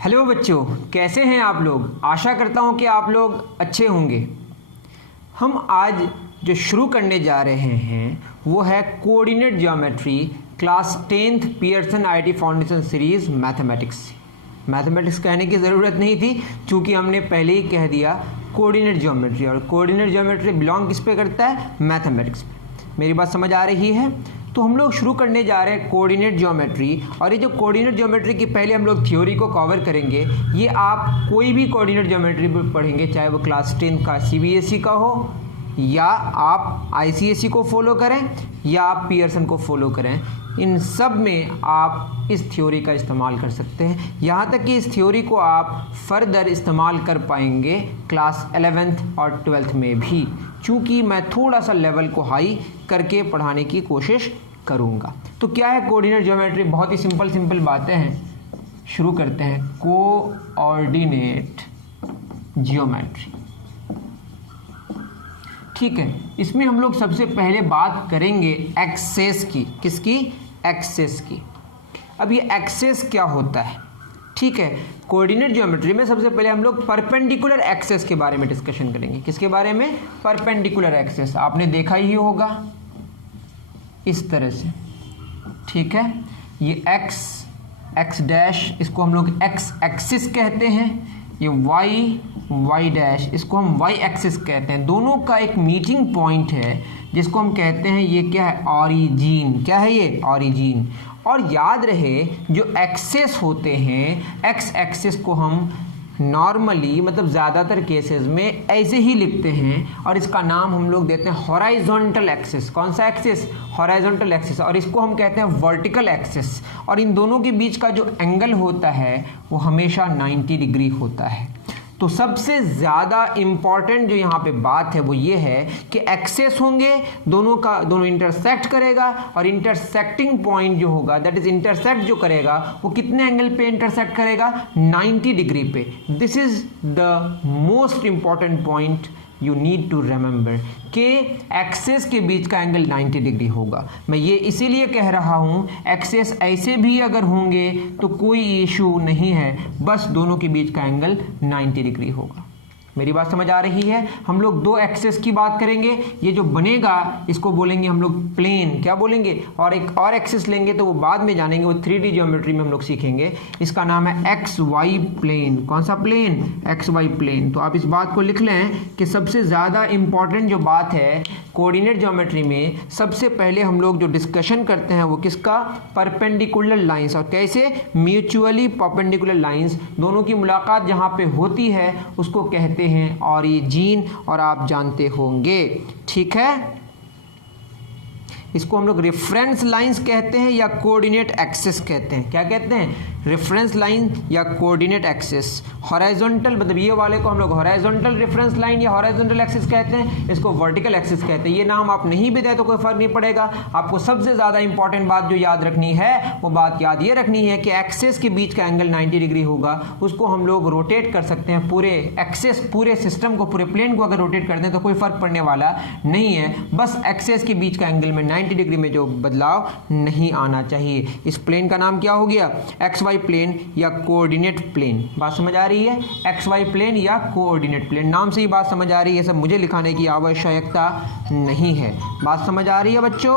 Hello बच्चों, कैसे हैं आप लोग। आशा करता हूं कि आप लोग अच्छे होंगे। हम आज जो शुरू करने जा रहे हैं वो है coordinate geometry class 10th Pearson IT foundation series mathematics कहने की ज़रूरत नहीं थी क्योंकि हमने पहले ही कह दिया कोऑर्डिनेट ज्योमेट्री, और कोऑर्डिनेट ज्योमेट्री बिलोंग किस पे करता है, मैथमेटिक्स पे। मेरी बात समझ आ रही है। तो हम लोग शुरू करने जा रहे हैं कोऑर्डिनेट ज्योमेट्री, और ये जो कोऑर्डिनेट ज्योमेट्री की पहले हम लोग थ्योरी को कवर करेंगे। ये आप कोई भी कोऑर्डिनेट ज्योमेट्री पढ़ेंगे, चाहे वो क्लास 10 का सीबीएसई का हो, या आप आईसीएसई को फॉलो करें, या आप पियर्सन को फॉलो करें, इन सब में आप इस थ्योरी का इस्तेमाल कर सकते हैं। यहाँ तक कि इस थ्योरी को आप फर्दर इस्तेमाल कर पाएंगे क्लास 11th और 12th में भी, चूँकि मैं थोड़ा सा लेवल को हाई करके पढ़ाने की कोशिश करूँगा। तो क्या है कोऑर्डिनेट ज्योमेट्री, बहुत ही सिंपल बातें हैं। शुरू करते हैं। कोऑर्डिनेट ज्योमेट्री, ठीक है। इसमें हम लोग सबसे पहले बात करेंगे एक्सेस की। किसकी? एक्सेस की। अब ये एक्सेस क्या होता है, ठीक है। कोऑर्डिनेट ज्योमेट्री में सबसे पहले हम लोग परपेंडिकुलर एक्सेस के बारे में डिस्कशन करेंगे। किसके बारे में? Perpendicular axes. आपने देखा ही होगा इस तरह से, ठीक है। ये एक्स डैश, इसको हम लोग एक्स एक्सिस कहते हैं। ये वाई डैश, इसको हम वाई एक्सिस कहते हैं। दोनों का एक मीटिंग पॉइंट है जिसको हम कहते हैं, ये क्या है, ऑरिजिन। क्या है ये? ऑरिजिन। और याद रहे जो एक्सेस होते हैं, एक्स एक्सिस को हम नॉर्मली मतलब ज़्यादातर केसेस में ऐसे ही लिखते हैं, और इसका नाम हम लोग देते हैं हॉराइजॉन्टल एक्सिस। कौन सा एक्सिस? Horizontal axis. और इसको हम कहते हैं वर्टिकल एक्सिस। और इन दोनों के बीच का जो एंगल होता है वो हमेशा 90 डिग्री होता है। तो सबसे ज़्यादा इम्पॉर्टेंट जो यहाँ पे बात है वो ये है कि एक्सेस होंगे, दोनों इंटरसेक्ट करेगा, और इंटरसेक्टिंग पॉइंट जो होगा, दैट इज इंटरसेक्ट जो करेगा वो कितने एंगल पे इंटरसेक्ट करेगा? 90 डिग्री पे। This is the most important point you need to remember कि एक्सेस के बीच का एंगल 90 डिग्री होगा। मैं ये इसीलिए कह रहा हूँ, एक्सेस ऐसे भी अगर होंगे तो कोई इशू नहीं है, बस दोनों के बीच का एंगल 90 डिग्री होगा। मेरी बात समझ आ रही है। हम लोग दो एक्सेस की बात करेंगे। ये जो बनेगा इसको बोलेंगे हम लोग प्लेन। क्या बोलेंगे? और एक और एक्सेस लेंगे तो वो बाद में जानेंगे, वो 3D ज्योमेट्री में हम लोग सीखेंगे। इसका नाम है एक्स वाई प्लेन। कौन सा प्लेन? X Y plane. तो आप इस बात को लिख लें कि सबसे ज़्यादा इम्पॉर्टेंट जो बात है कोऑर्डिनेट ज्योमेट्री में, सबसे पहले हम लोग जो डिस्कशन करते हैं वो किसका? Perpendicular lines. और कैसे? म्यूचुअली परपेंडिकुलर लाइंस, दोनों की मुलाकात जहाँ पे होती है उसको कहते हैं ऑरिजिन, और आप जानते होंगे, ठीक है। इसको हम लोग रेफरेंस लाइंस कहते हैं या कोऑर्डिनेट एक्सिस कहते हैं। क्या कहते हैं? रेफरेंस लाइन या कोऑर्डिनेट एक्सिस। हॉराइजॉन्टल मतलब ये वाले को हम लोग हॉराइजॉन्टल रेफरेंस लाइन या हॉराइजॉन्टल एक्सिस कहते हैं, इसको वर्टिकल एक्सिस कहते हैं। ये नाम आप नहीं भी दे तो कोई फर्क नहीं पड़ेगा। आपको सबसे ज़्यादा इंपॉर्टेंट बात जो याद रखनी है वो बात याद ये रखनी है कि एक्सिस के बीच का एंगल 90 डिग्री होगा। उसको हम लोग रोटेट कर सकते हैं, पूरे एक्सिस, पूरे सिस्टम को, पूरे प्लेन को अगर रोटेट कर दें तो कोई फर्क पड़ने वाला नहीं है। बस एक्सिस के बीच का एंगल में 90 डिग्री में जो बदलाव नहीं आना चाहिए। इस प्लेन का नाम क्या हो गया? एक्स वाई प्लेन या कोऑर्डिनेट प्लेन। बात समझ आ रही है? एक्स वाई प्लेन या कोऑर्डिनेट प्लेन, नाम से ही बात समझ आ रही है। सब मुझे लिखाने की आवश्यकता नहीं है। बात समझ आ रही है बच्चों?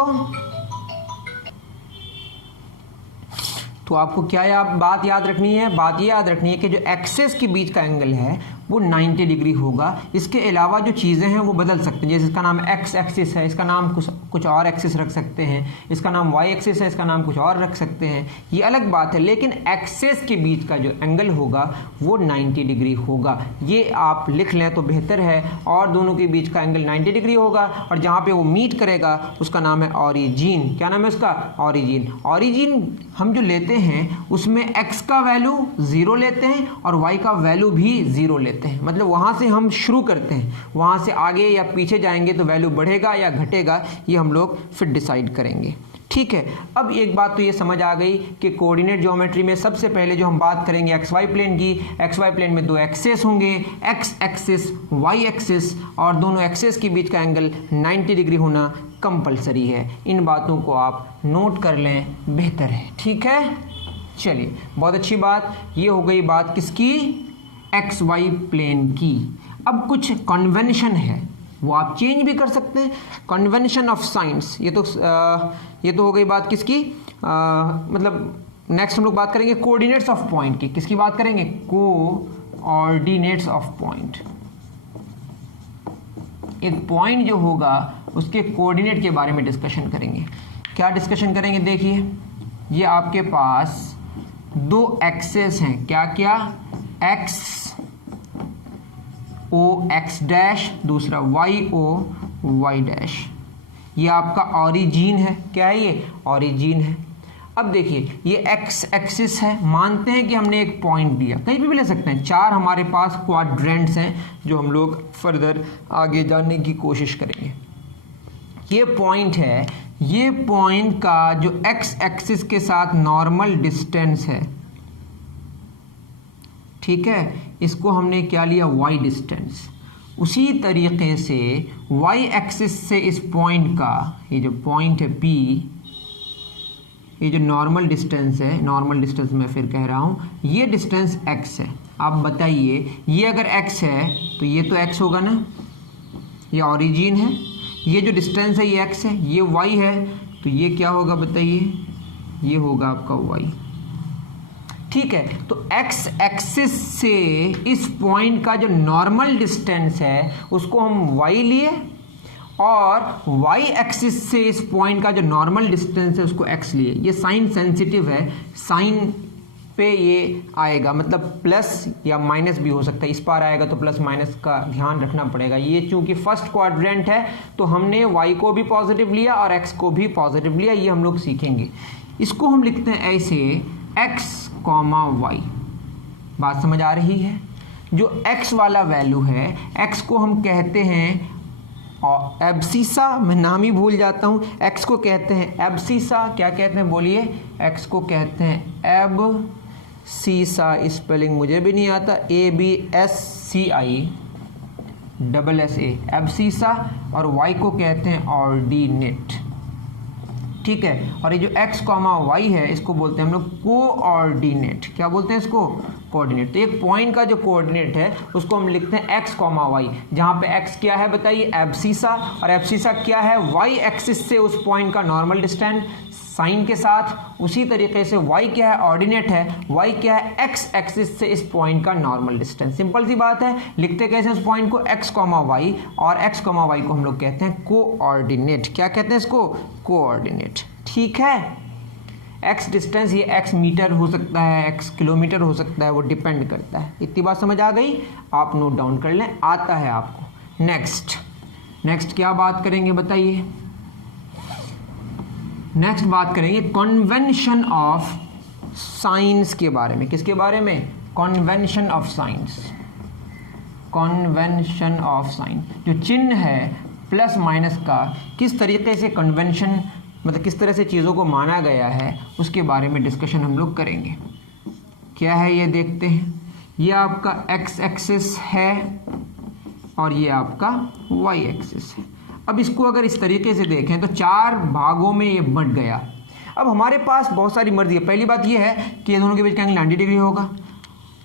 तो आपको क्या बात याद रखनी है? बात ये याद रखनी है कि जो एक्सेस के बीच का एंगल है वो 90 डिग्री होगा। इसके अलावा जो चीज़ें हैं वो बदल सकते हैं। जैसे इसका नाम एक्स एक्सिस है, इसका नाम कुछ और एक्सिस रख सकते हैं। इसका नाम वाई एक्सिस है, इसका नाम कुछ और रख सकते हैं। ये अलग बात है, लेकिन एक्सेस के बीच का जो एंगल होगा वो 90 डिग्री होगा। ये आप लिख लें तो बेहतर है। और दोनों के बीच का एंगल 90 डिग्री होगा, और जहाँ पे वो मीट करेगा उसका नाम है ऑरिजिन। क्या नाम है उसका? ऑरिजिन। ऑरिजिन हम जो लेते हैं उसमें एक्स का वैल्यू 0 लेते हैं और वाई का वैल्यू भी 0 लेते हैं। मतलब वहाँ से हम शुरू करते हैं, वहाँ से आगे या पीछे जाएंगे तो वैल्यू बढ़ेगा या घटेगा, ये हम लोग फिर डिसाइड करेंगे, ठीक है। अब एक बात तो ये समझ आ गई कि कोऑर्डिनेट ज्योमेट्री में सबसे पहले जो हम बात करेंगे एक्स वाई प्लेन की, एक्स वाई प्लेन में दो एक्सेस होंगे, एक्स एक्सिस, वाई एक्सिस, और दोनों एक्सेस के बीच का एंगल 90 डिग्री होना कंपलसरी है। इन बातों को आप नोट कर लें, बेहतर है, ठीक है। चलिए बहुत अच्छी बात, ये हो गई बात किसकी, एक्स वाई प्लेन की। अब कुछ कन्वेंशन है वो आप चेंज भी कर सकते हैं, कन्वेंशन ऑफ साइंस। ये तो हो गई बात किसकी, मतलब नेक्स्ट हम लोग बात करेंगे कोऑर्डिनेट्स ऑफ पॉइंट की। किसकी बात करेंगे, कोऑर्डिनेट्स ऑफ पॉइंट। एक पॉइंट जो होगा उसके कोऑर्डिनेट के बारे में डिस्कशन करेंगे। क्या डिस्कशन करेंगे, देखिए ये आपके पास दो एक्सेस हैं, क्या क्या, एक्स ओ एक्स डैश, दूसरा वाई ओ वाई डैश। ये आपका ऑरिजिन है, क्या है ये, ऑरिजिन है। अब देखिए ये एक्स एक्सिस है, मानते हैं कि हमने एक पॉइंट दिया, कहीं भी ले सकते हैं। चार हमारे पास क्वाड्रेंट्स हैं जो हम लोग फर्दर आगे जानने की कोशिश करेंगे। ये पॉइंट है, ये पॉइंट का जो एक्स एक्सिस के साथ नॉर्मल डिस्टेंस है, ठीक है, इसको हमने क्या लिया, वाई डिस्टेंस। उसी तरीके से वाई एक्सिस से इस पॉइंट का, ये जो पॉइंट है पी, ये जो नॉर्मल डिस्टेंस है, नॉर्मल डिस्टेंस मैं फिर कह रहा हूँ, ये डिस्टेंस x है। आप बताइए ये अगर x है तो ये तो x होगा ना, ये ऑरिजिन है। ये जो डिस्टेंस है ये x है, ये y है, तो ये क्या होगा बताइए, ये होगा आपका y। ठीक है, तो x एक्सिस से इस पॉइंट का जो नॉर्मल डिस्टेंस है उसको हम y लिए, और y एक्सिस से इस पॉइंट का जो नॉर्मल डिस्टेंस है उसको x लिए। ये साइन सेंसिटिव है, साइन पे ये आएगा, मतलब प्लस या माइनस भी हो सकता है। इस पार आएगा तो प्लस माइनस का ध्यान रखना पड़ेगा। ये चूंकि फर्स्ट क्वाड्रेंट है तो हमने y को भी पॉजिटिव लिया और x को भी पॉजिटिव लिया, ये हम लोग सीखेंगे। इसको हम लिखते हैं ऐसे x, y। बात समझ आ रही है। जो x वाला वैल्यू है, x को हम कहते हैं और एब्सिसा, मैं नाम ही भूल जाता हूँ, x को कहते हैं एब्सिसा। क्या कहते हैं बोलिए, x को कहते हैं एब्सिसा। स्पेलिंग मुझे भी नहीं आता, ABSCI एब्सिसा। और y को कहते हैं ऑर्डिनेट, ठीक है। और ये जो x, y है इसको बोलते हैं हम लोग कोऑर्डिनेट। क्या बोलते हैं इसको, कोऑर्डिनेट। तो एक पॉइंट का जो कोऑर्डिनेट है उसको हम लिखते हैं x, y, जहाँ पे x क्या है बताइए, एब्सिसा, और एब्सिसा क्या है, y एक्सिस से उस पॉइंट का नॉर्मल डिस्टेंस साइन के साथ। उसी तरीके से y क्या है, ऑर्डिनेट है, y क्या है, x एक्सिस से इस पॉइंट का नॉर्मल डिस्टेंस। सिंपल सी बात है, लिखते कैसे उस पॉइंट को, x, y, और x, y को हम लोग कहते हैं कोऑर्डिनेट। क्या कहते हैं इसको, कोऑर्डिनेट, ठीक है। x डिस्टेंस, ये x मीटर हो सकता है, x किलोमीटर हो सकता है, वो डिपेंड करता है। इतनी बात समझ आ गई, आप नोट डाउन कर लें, आता है आपको। नेक्स्ट क्या बात करेंगे बताइए, नेक्स्ट बात करेंगे कन्वेंशन ऑफ साइंस के बारे में। किसके बारे में, convention of science. Convention of sine, जो चिन्ह है प्लस माइनस का, किस तरीके से कन्वेंशन, मतलब किस तरह से चीज़ों को माना गया है, उसके बारे में डिस्कशन हम लोग करेंगे। क्या है ये देखते हैं। ये आपका x एक्सिस है और ये आपका y एक्सिस है। अब इसको अगर इस तरीके से देखें तो चार भागों में ये बंट गया। अब हमारे पास बहुत सारी मर्जी है। पहली बात ये है कि ये दोनों के बीच का एंगल 90 डिग्री होगा,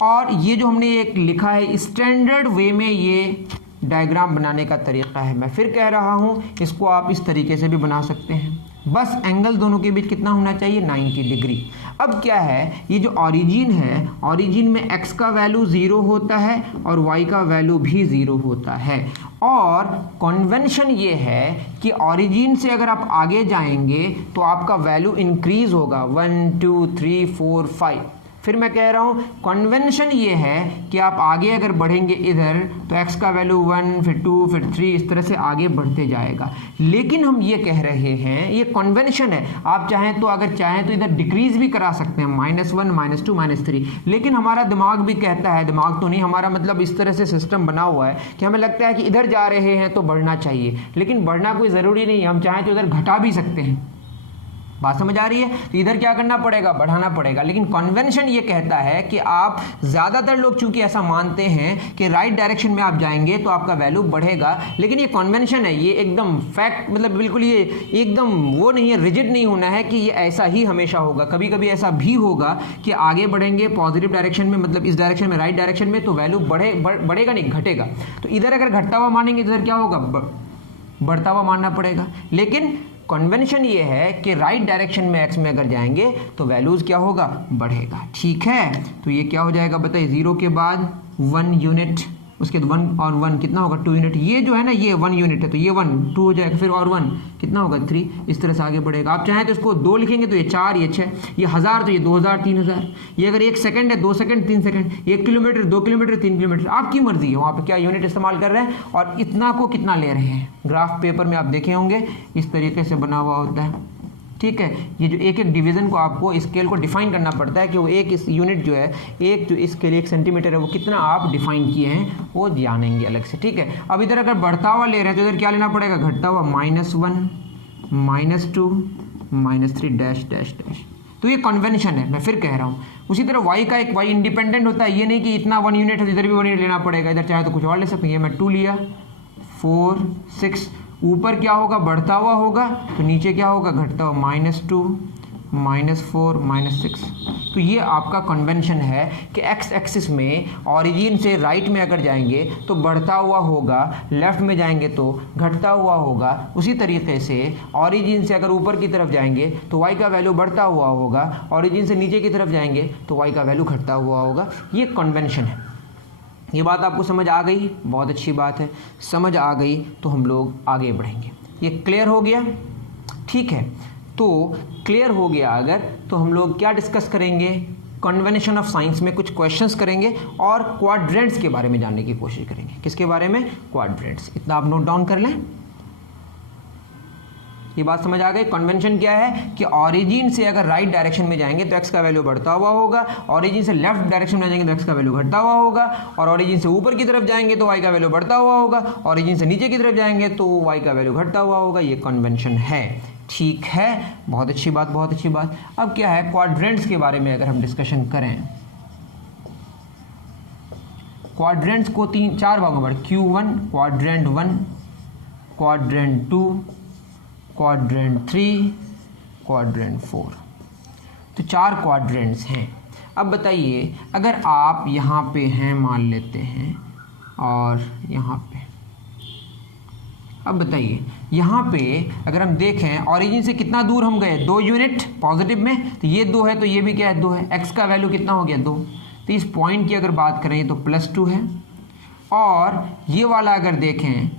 और ये जो हमने एक लिखा है स्टैंडर्ड वे में ये डायग्राम बनाने का तरीका है। मैं फिर कह रहा हूँ, इसको आप इस तरीके से भी बना सकते हैं। बस एंगल दोनों के बीच कितना होना चाहिए, 90 डिग्री। अब क्या है, ये जो ऑरिजिन है, ऑरिजिन में x का वैल्यू 0 होता है और y का वैल्यू भी 0 होता है। और कन्वेंशन ये है कि ऑरिजिन से अगर आप आगे जाएंगे तो आपका वैल्यू इंक्रीज होगा, 1 2 3 4 5। फिर मैं कह रहा हूँ कन्वेंशन ये है कि आप आगे अगर बढ़ेंगे इधर तो x का वैल्यू 1, फिर 2, फिर 3, इस तरह से आगे बढ़ते जाएगा। लेकिन हम ये कह रहे हैं, ये कन्वेंशन है, आप चाहें तो अगर चाहें तो इधर डिक्रीज भी करा सकते हैं, -1, -2, -3। लेकिन हमारा दिमाग भी कहता है, दिमाग तो नहीं, हमारा मतलब इस तरह से सिस्टम बना हुआ है कि हमें लगता है कि इधर जा रहे हैं तो बढ़ना चाहिए, लेकिन बढ़ना कोई ज़रूरी नहीं है, हम चाहें तो इधर घटा भी सकते हैं। बात समझ आ रही है? तो इधर क्या करना पड़ेगा, बढ़ाना पड़ेगा। लेकिन कन्वेंशन ये कहता है कि आप, ज़्यादातर लोग चूंकि ऐसा मानते हैं कि राइट डायरेक्शन में आप जाएंगे तो आपका वैल्यू बढ़ेगा, लेकिन ये कन्वेंशन है, ये एकदम फैक्ट, मतलब बिल्कुल ये एकदम वो नहीं है, रिजिड नहीं होना है कि ये ऐसा ही हमेशा होगा। कभी कभी ऐसा भी होगा कि आगे बढ़ेंगे पॉजिटिव डायरेक्शन में, मतलब इस डायरेक्शन में, राइट डायरेक्शन में, तो वैल्यू बढ़ेगा नहीं, घटेगा। तो इधर अगर घटता हुआ मानेंगे तो इधर क्या होगा, बढ़ता हुआ मानना पड़ेगा। लेकिन कन्वेंशन ये है कि राइट डायरेक्शन में एक्स में अगर जाएंगे तो वैल्यूज क्या होगा, बढ़ेगा। ठीक है, तो ये क्या हो जाएगा बताइए, 0 के बाद 1 यूनिट, उसके बाद 1 और 1 कितना होगा, 2 यूनिट। ये जो है ना, ये 1 यूनिट है, तो ये 1 2 हो जाएगा, फिर और 1 कितना होगा, 3। इस तरह से आगे बढ़ेगा। आप चाहें तो इसको 2 लिखेंगे तो ये 4, ये 6, ये 1000 तो ये 2000 3000। ये अगर 1 सेकंड है, 2 second 3 second, 1 kilometre 2 kilometre 3 kilometre, आपकी मर्जी है वहाँ पे क्या यूनिट इस्तेमाल कर रहे हैं और इतना को कितना ले रहे हैं। ग्राफ पेपर में आप देखे होंगे इस तरीके से बना हुआ होता है। ठीक है, ये जो एक एक डिवीज़न को आपको स्केल को डिफाइन करना पड़ता है कि वो एक इस यूनिट जो है, एक जो स्केल 1 सेंटीमीटर है, वो कितना आप डिफाइन किए हैं वो जानेंगे अलग से। ठीक है, अब इधर अगर बढ़ता हुआ ले रहे हैं तो इधर क्या लेना पड़ेगा, घटता हुआ, -1 -2 -3 डैश डैश डैश। तो ये कन्वेंशन है, मैं फिर कह रहा हूँ। उसी तरह y का एक y इंडिपेंडेंट होता है, ये नहीं कि इतना 1 यूनिट है इधर भी 1 यूनिट लेना पड़ेगा, इधर चाहे तो कुछ और ले सकते हैं। ये मैं 2 लिया, 4 6, ऊपर क्या होगा, बढ़ता हुआ होगा, तो नीचे क्या होगा, घटता हुआ, -2 -4 -6। तो ये आपका कन्वेंशन है कि एक्स एक्सिस में ऑरिजिन से राइट में अगर जाएंगे तो बढ़ता हुआ होगा, लेफ्ट में जाएंगे तो घटता हुआ होगा। उसी तरीके से ऑरिजिन से अगर ऊपर की तरफ जाएंगे तो वाई का वैल्यू बढ़ता हुआ होगा, ऑरिजिन से नीचे की तरफ जाएंगे तो वाई का वैल्यू घटता हुआ होगा। ये कन्वेंशन है। ये बात आपको समझ आ गई, बहुत अच्छी बात है। समझ आ गई तो हम लोग आगे बढ़ेंगे। ये क्लियर हो गया? ठीक है, तो क्लियर हो गया अगर, तो हम लोग क्या डिस्कस करेंगे, कन्वेंशन ऑफ साइंस में कुछ क्वेश्चंस करेंगे और क्वाड्रेंट्स के बारे में जानने की कोशिश करेंगे। किसके बारे में, क्वाड्रेंट्स। इतना आप नोट डाउन कर लें। ये बात समझ आ गई। कन्वेंशन क्या है कि ऑरिजिन से अगर राइट डायरेक्शन में जाएंगे तो एक्स का वैल्यू बढ़ता हुआ होगा, ऑरिजिन से लेफ्ट डायरेक्शन में जाएंगे तो एक्स का वैल्यू घटता हुआ होगा, और ऑरिजिन से ऊपर की तरफ जाएंगे तो वाई का वैल्यू बढ़ता हुआ होगा, ऑरिजिन से नीचे की तरफ जाएंगे तो वाई का वैल्यू घटता हुआ होगा। ये कन्वेंशन है। ठीक है, बहुत अच्छी बात, बहुत अच्छी बात। अब क्या है, क्वाड्रेंट्स के बारे में अगर हम डिस्कशन करें, क्वाड्रेंट्स को 4 भागों में, Q1 quadrant 1, quadrant 2, quadrant 3, quadrant 4। तो 4 क्वाड्रेंट्स हैं। अब बताइए, अगर आप यहाँ पे हैं, मान लेते हैं, और यहाँ पे, अब बताइए यहाँ पे अगर हम देखें ऑरिजिन से कितना दूर हम गए, 2 यूनिट पॉजिटिव में, तो ये 2 है तो ये भी क्या है, 2 है। एक्स का वैल्यू कितना हो गया, 2। तो इस पॉइंट की अगर बात करें तो +2 है। और ये वाला अगर देखें,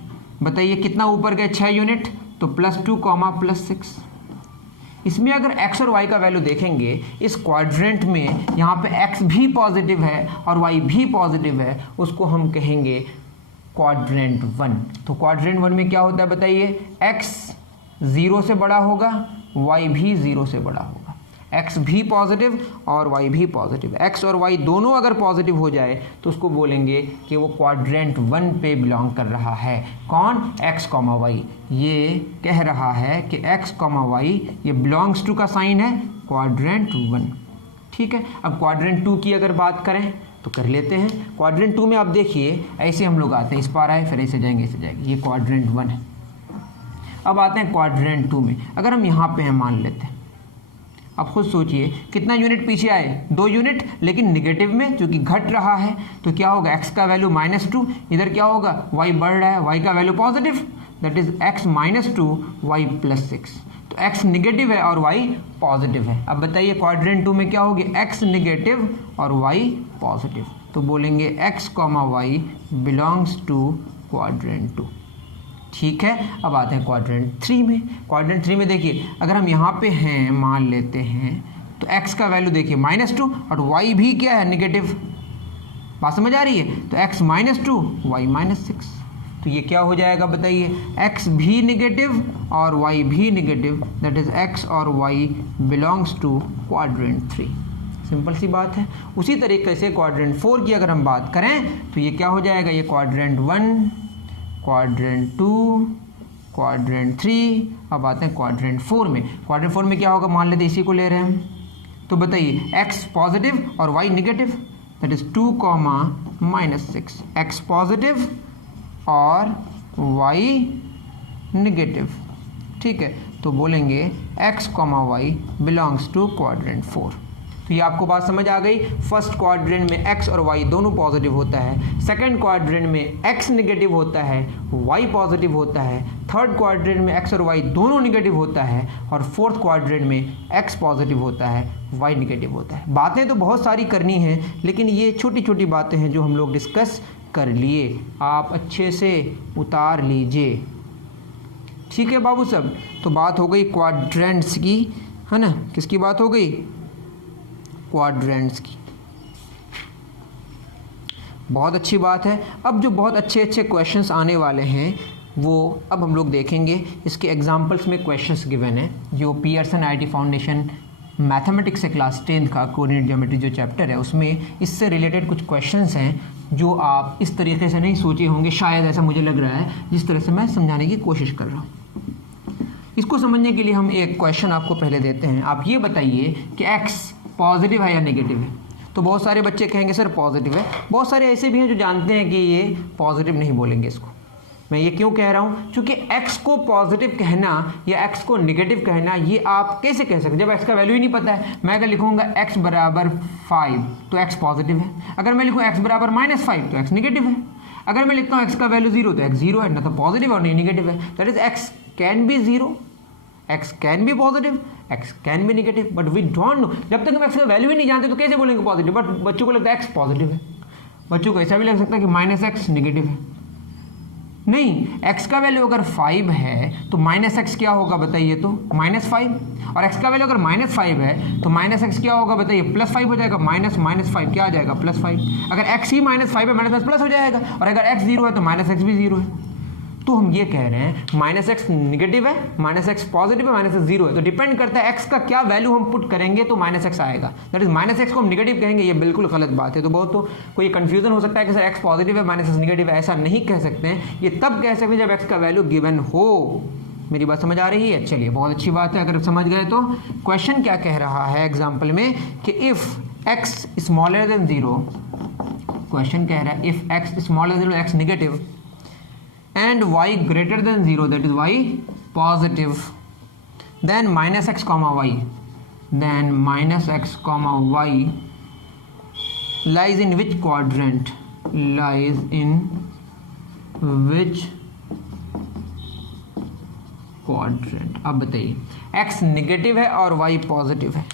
बताइए कितना ऊपर गए, 6 यूनिट, तो +2, +6। इसमें अगर x और y का वैल्यू देखेंगे, इस क्वाड्रेंट में यहाँ पे x भी पॉजिटिव है और y भी पॉजिटिव है, उसको हम कहेंगे क्वाड्रेंट 1। तो क्वाड्रेंट 1 में क्या होता है बताइए, x 0 से बड़ा होगा, y भी 0 से बड़ा होगा। x भी पॉजिटिव और y भी पॉजिटिव। x और y दोनों अगर पॉजिटिव हो जाए तो उसको बोलेंगे कि वो क्वाड्रेंट 1 पे बिलोंग कर रहा है। कौन, x, y। ये कह रहा है कि x, y ये बिलोंग्स टू का साइन है क्वाड्रेंट 1। ठीक है, अब क्वाड्रेंट 2 की अगर बात करें तो कर लेते हैं। क्वाड्रेंट 2 में आप देखिए, ऐसे हम लोग आते हैं, इस पार आए फिर ऐसे जाएंगे, ऐसे जाएंगे, ये क्वाड्रेंट 1 है। अब आते हैं क्वाड्रेंट 2 में, अगर हम यहाँ पे हैं, मान लेते हैं, आप खुद सोचिए कितना यूनिट पीछे आए, 2 यूनिट, लेकिन निगेटिव में क्योंकि घट रहा है, तो क्या होगा, x का वैल्यू -2, इधर क्या होगा, y बढ़ रहा है, y का value positive, that is x -2 y +6। तो x निगेटिव है और y पॉजिटिव है। अब बताइए क्वाड्रेंट 2 में क्या होगी, x निगेटिव और y पॉजिटिव, तो बोलेंगे x, y belongs to quadrant 2। ठीक है, अब आते हैं क्वाड्रेंट 3 में। क्वाड्रेंट 3 में देखिए, अगर हम यहाँ पे हैं, मान लेते हैं, तो x का वैल्यू देखिए -2 और y भी क्या है, निगेटिव। बात समझ आ रही है? तो x -2 y -6, तो ये क्या हो जाएगा बताइए, x भी निगेटिव और y भी निगेटिव, दैट इज x और y belongs to quadrant 3। Simple सी बात है। उसी तरीके से क्वाड्रेंट 4 की अगर हम बात करें तो ये क्या हो जाएगा, ये क्वाड्रेंट 1, क्वाड्रेंट 2, क्वाड्रेंट 3, अब आते हैं क्वाड्रेंट 4 में। क्वाड्रेंट 4 में क्या होगा, मान लेते इसी को ले रहे हैं हम, तो बताइए x पॉजिटिव और y negative, that is 2, -6, x positive और y निगेटिव, ठीक है। तो बोलेंगे x, y belongs to quadrant 4। तो ये आपको बात समझ आ गई। फर्स्ट क्वाड्रेंट में x और y दोनों पॉजिटिव होता है, सेकंड क्वाड्रेंट में x निगेटिव होता है, y पॉजिटिव होता है, थर्ड क्वाड्रेंट में x और y दोनों निगेटिव होता है, और फोर्थ क्वाड्रेंट में x पॉजिटिव होता है, y निगेटिव होता है। बातें तो बहुत सारी करनी हैं, लेकिन ये छोटी छोटी बातें हैं जो हम लोग डिस्कस कर लिए, आप अच्छे से उतार लीजिए, ठीक है बाबू सब। तो बात हो गई क्वाड्रेंट्स की, है ना, किसकी बात हो गई, क्वाड्रेंट्स की। बहुत अच्छी बात है। अब जो बहुत अच्छे अच्छे क्वेश्चंस आने वाले हैं वो अब हम लोग देखेंगे। इसके एग्जांपल्स में क्वेश्चंस गिवन है, जो पियर्सन आईआईटी फाउंडेशन मैथमेटिक्स से क्लास 10 का कोऑर्डिनेट ज्योमेट्री जो चैप्टर है उसमें इससे रिलेटेड कुछ क्वेश्चंस हैं जो आप इस तरीके से नहीं सोचे होंगे, शायद ऐसा मुझे लग रहा है, जिस तरह से मैं समझाने की कोशिश कर रहा हूँ। इसको समझने के लिए हम एक क्वेश्चन आपको पहले देते हैं। आप ये बताइए कि x पॉजिटिव है या नेगेटिव है। तो बहुत सारे बच्चे कहेंगे सर पॉजिटिव है, बहुत सारे ऐसे भी हैं जो जानते हैं कि ये पॉजिटिव नहीं बोलेंगे इसको। मैं ये क्यों कह रहा हूँ, क्योंकि x को पॉजिटिव कहना या x को नेगेटिव कहना ये आप कैसे कह सकते हैं जब x का वैल्यू ही नहीं पता है। मैं अगर लिखूंगा x बराबर 5 तो x पॉजिटिव है, अगर मैं लिखूँ x बराबर -5 तो x नेगेटिव है, अगर मैं लिखता हूँ x का वैल्यू 0 तो x 0 है, ना तो पॉजिटिव और नहीं नेगेटिव है। That is x can be 0, x can be positive, x can be negative, but we don't know. जब तक हम x का वैल्यू ही नहीं जानते तो कैसे बोलेंगे पॉजिटिव। बट बच्चों को लगता है x पॉजिटिव है, बच्चों को ऐसा भी लग सकता है कि -x नेगेटिव है। नहीं, x का वैल्यू अगर 5 है तो -x क्या होगा बताइए, तो -5, और x का वैल्यू अगर -5 है तो -x क्या होगा बताइए, +5 हो जाएगा। -5 क्या आ जाएगा, +5। अगर x ही -5 है, -+ हो जाएगा, और अगर x 0 है तो -x भी 0 है। तो हम ये कह रहे हैं -x निगेटिव है, -x पॉजिटिव है, -x 0 है। तो डिपेंड करता है x का क्या वैल्यू हम पुट करेंगे तो -x आएगा। दैट इज -x को हम निगेटिव कहेंगे, ये बिल्कुल गलत बात है। तो बहुत तो कोई कंफ्यूजन हो सकता है कि सर x पॉजिटिव है -x निगेटिव है, ऐसा नहीं कह सकते हैं। ये तब कह सकते हैं जब x का वैल्यू गिवन हो। मेरी बात समझ आ रही है? चलिए बहुत अच्छी बात है अगर समझ गए। तो क्वेश्चन क्या कह रहा है एग्जाम्पल में कि if x smaller than 0, question कह रहा है if x smaller than 0, x negative and y greater than 0, that is y positive, then -x comma y, then -x comma y lies in which quadrant, lies in which quadrant। अब बताइए x negative है और y positive है,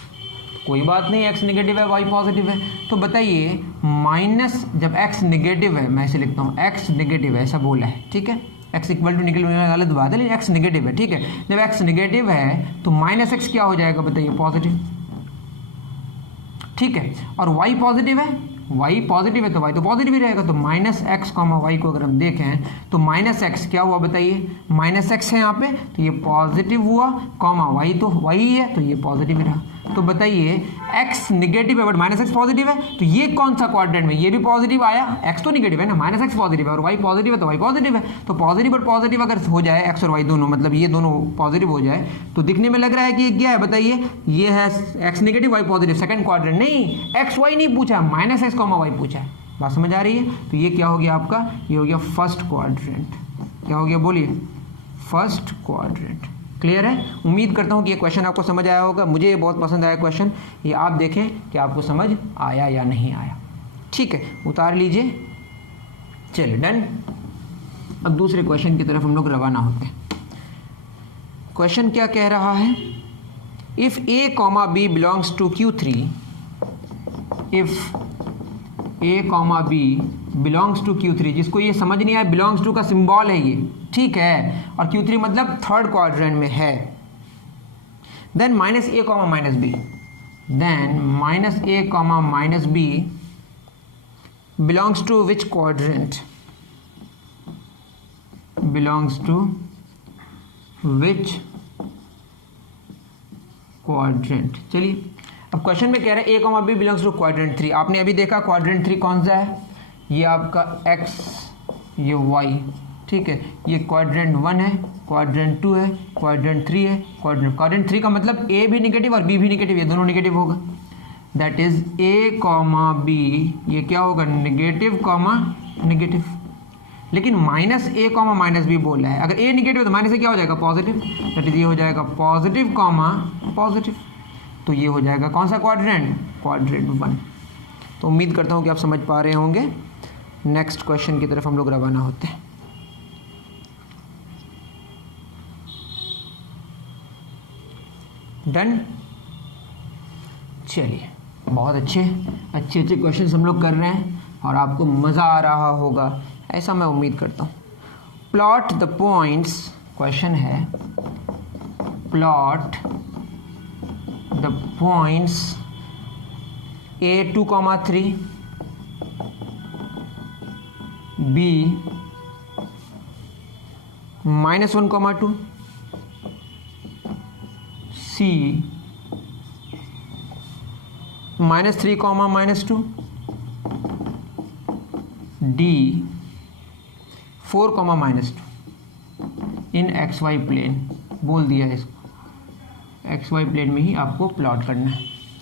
कोई बात नहीं, x negative है y positive है। तो बताइए माइनस, जब x नेगेटिव है, मैं इसे लिखता हूँ x नेगेटिव है, ऐसा बोला है, ठीक है। x इक्वल टू निकल गलत बात है, लेकिन x नेगेटिव है, ठीक है। जब x नेगेटिव है तो -x क्या हो जाएगा बताइए, पॉजिटिव, ठीक है। और y पॉजिटिव है, y पॉजिटिव है तो y तो पॉजिटिव ही रहेगा। तो -x, y को अगर हम देखें तो -x क्या हुआ बताइए, -x है यहाँ पे तो ये पॉजिटिव हुआ, y तो y ही है तो ये पॉजिटिव ही रहा। तो बताइए x निगेटिव है बट -x पॉजिटिव है, तो ये कौन सा क्वाड्रेंट में, ये भी पॉजिटिव आया, x तो निगेटिव है ना, -x पॉजिटिव है और y पॉजिटिव है तो y पॉजिटिव है। तो पॉजिटिव और पॉजिटिव अगर हो जाए x और y दोनों, मतलब ये दोनों पॉजिटिव हो जाए तो दिखने में लग रहा है कि ये क्या है बताइए, ये है x negative y positive, second quadrant. नहीं, x y नहीं पूछा, -x, y पूछा है। बात समझ आ रही है? तो ये क्या हो गया आपका, ये हो गया फर्स्ट क्वाड्रेंट। क्या हो गया बोलिए, फर्स्ट क्वाड्रेंट। क्लियर है? उम्मीद करता हूँ कि ये क्वेश्चन आपको समझ आया होगा। मुझे ये बहुत पसंद आया क्वेश्चन, ये आप देखें कि आपको समझ आया या नहीं आया। ठीक है, उतार लीजिए। चलिए डन। अब दूसरे क्वेश्चन की तरफ हम लोग रवाना होते हैं। क्वेश्चन क्या कह रहा है, if a, b belongs to Q3, if a, b belongs to Q3, जिसको ये समझ नहीं आया, बिलोंग्स टू का सिंबल है ये, ठीक है, और Q3 मतलब थर्ड क्वाड्रेंट में है। Then -a, -b, then -a, -b belongs to which quadrant, belongs to which quadrant. चलिए अब क्वेश्चन में कह रहा है a, b belongs to quadrant 3। आपने अभी देखा क्वाड्रेंट 3 कौन सा है, ये आपका x, ये y, ठीक है। ये क्वाड्रेंट 1 है, क्वाड्रेंट 2 है, क्वाड्रेंट 3 है, क्वाड्रेंट 3 का मतलब ए भी निगेटिव और बी भी निगेटिव, ये दोनों निगेटिव होगा। That is a comma b, ये क्या होगा, निगेटिव कॉमा निगेटिव। लेकिन minus a comma minus b बोल रहा है, अगर ए निगेटिव तो माइनस से क्या हो जाएगा, पॉजिटिव। दैट इज ये हो जाएगा पॉजिटिव कॉमा पॉजिटिव। तो ये हो जाएगा कौन सा क्वाड्रेंट, क्वाड्रेंट 1। तो उम्मीद करता हूँ कि आप समझ पा रहे होंगे। नेक्स्ट क्वेश्चन की तरफ हम लोग रवाना होते हैं। डन। चलिए, बहुत अच्छे क्वेश्चंस हम लोग कर रहे हैं और आपको मज़ा आ रहा होगा, ऐसा मैं उम्मीद करता हूँ। प्लॉट द पॉइंट्स, क्वेश्चन है plot the points A 2,3, B -1,2, C -3, -2, D 4, -2 in XY plane. बोल दिया है इसको, XY प्लेन में ही आपको प्लॉट करना है,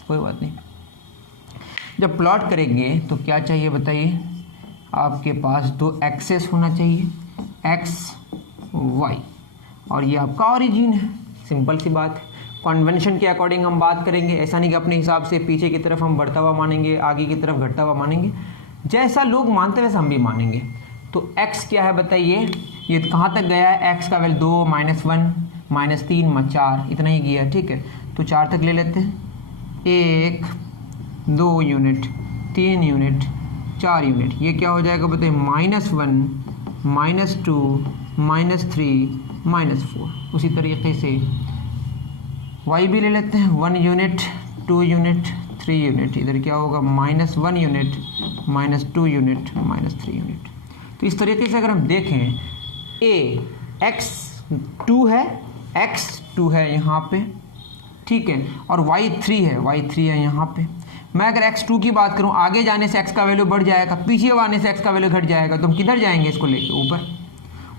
कोई बात नहीं। जब प्लॉट करेंगे तो क्या चाहिए बताइए, आपके पास दो एक्सेस होना चाहिए, एक्स वाई, और ये आपका ओरिजिन है। सिंपल सी बात है। कन्वेंशन के अकॉर्डिंग हम बात करेंगे, ऐसा नहीं कि अपने हिसाब से पीछे की तरफ हम बढ़ता हुआ मानेंगे, आगे की तरफ घटता हुआ मानेंगे। जैसा लोग मानते हैं वैसा हम भी मानेंगे। तो एक्स क्या है बताइए, ये कहाँ तक गया है, एक्स का वैल्यू 2, -1, -3, -4 इतना ही गया, ठीक है। तो 4 तक ले लेते हैं, 1, 2 यूनिट, 3 यूनिट, 4 यूनिट। ये क्या हो जाएगा बताइए, -1, -2, -3, -4। उसी तरीके से y भी ले लेते हैं, 1 यूनिट, 2 यूनिट, 3 यूनिट। इधर क्या होगा, -1 यूनिट, -2 यूनिट, -3 यूनिट। तो इस तरीके से अगर हम देखें, x2 है, x2 है यहाँ पे, ठीक है, और y3 है यहाँ पे। मैं अगर x2 की बात करूँ, आगे जाने से x का वैल्यू बढ़ जाएगा, पीछे आने से x का वैल्यू घट जाएगा, तो हम किधर जाएंगे इसको लेके, ऊपर।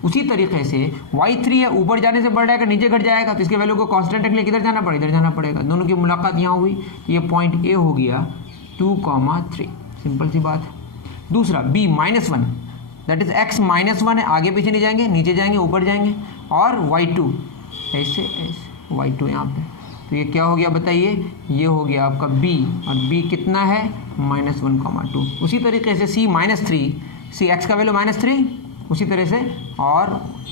उसी तरीके से y3 है, ऊपर जाने से बढ़ जाएगा, नीचे घट जाएगा, तो इसके वैल्यू को कांस्टेंट रखने के लिए किधर जाना पड़ेगा, इधर जाना पड़ेगा। दोनों की मुलाकात यहाँ हुई, ये पॉइंट A हो गया 2,3, सिंपल सी बात है। दूसरा B -1, दैट इज x -1 है, आगे पीछे नहीं जाएंगे, नीचे जाएंगे, ऊपर जाएंगे, और y2 ऐसे y2 यहाँ पे। तो ये क्या हो गया बताइए, ये हो गया आपका B, और B कितना है, -1,2। उसी तरीके से C -3, C x का वैल्यू -3, उसी तरह से, और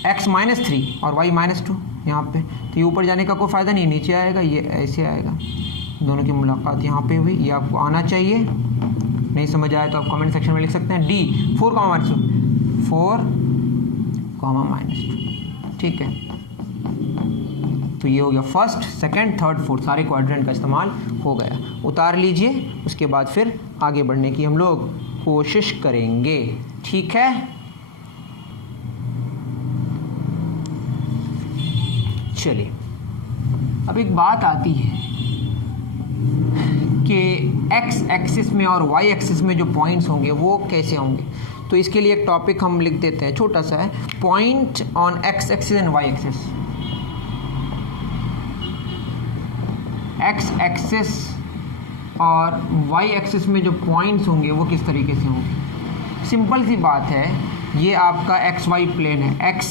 x -3 और y -2 यहाँ पे। तो ये ऊपर जाने का कोई फ़ायदा नहीं, नीचे आएगा, ये ऐसे आएगा। दोनों की मुलाकात यहाँ पे हुई, ये आपको आना चाहिए। नहीं समझ आया तो आप कमेंट सेक्शन में लिख सकते हैं। D 4, -2, ठीक है। तो ये हो गया फर्स्ट, सेकंड, थर्ड, फोर्थ, सारे क्वाड्रेंट का इस्तेमाल हो गया। उतार लीजिए, उसके बाद फिर आगे बढ़ने की हम लोग कोशिश करेंगे, ठीक है। चलिए, अब एक बात आती है कि x एक्सिस में और y एक्सिस में जो पॉइंट्स होंगे वो कैसे होंगे। तो इसके लिए एक टॉपिक हम लिख देते हैं, छोटा सा है, point on x axis and y axis. x axis और y एक्सिस में जो पॉइंट्स होंगे वो किस तरीके से होंगे। सिंपल सी बात है, ये आपका XY प्लेन है, x